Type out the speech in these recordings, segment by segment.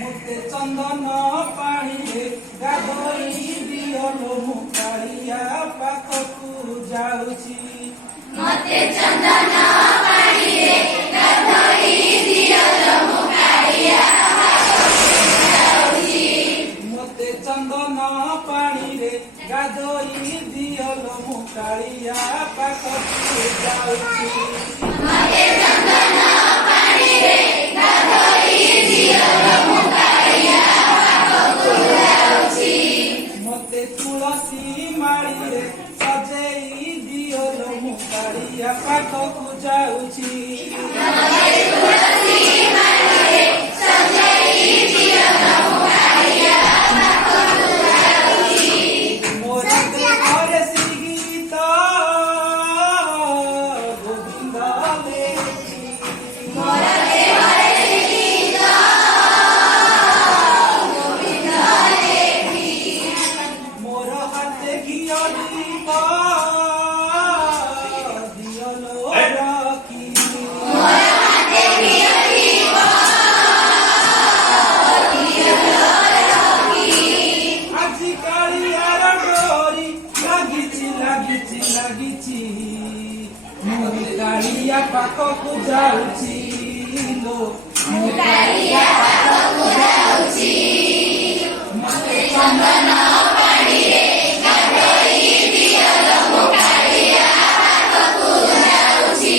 मते चंदन पानी गाधोई दियलो मुकारिया पाखकु जाउची मते चंदन पानी गाधोई दियलो मुकारिया पाखकु जाउची मते चंदन पानी रे गाधोई दियलो मुकारिया पाखकु जाउची मते चंदन पानी रे गाधोई दियलो मुकारिया पाखकु जाउची मते तुलसी माड़ी रे सजेई दियलो मुकारिया पाखकु जाउची मते तुलसी माड़ी रे सजेई दियलो मुकारिया पाखकु जाउची मोरा देवरे सिगीत गोविंद लेखी मोरा देवरे गीत गोविंद लेखी मोर हाथे घियो दीप दियलो रखी मोरा हाथे घियो दीप दियलो रखी আজি কালিয়ার ডোরি লাগিছি লাগিছি লাগিছি মুই কালিয়া পাখকু যাউছি লো मुकारिया पाखकु जाउची मते चंदन पानी रे गाधोई दियलो मुकारिया पाखकु जाउची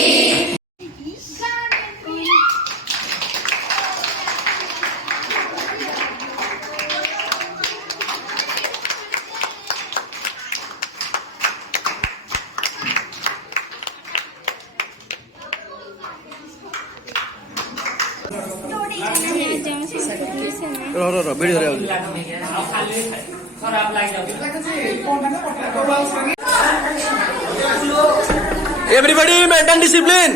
वीडियो एवरीबॉडी मेंटेन डिसिप्लिन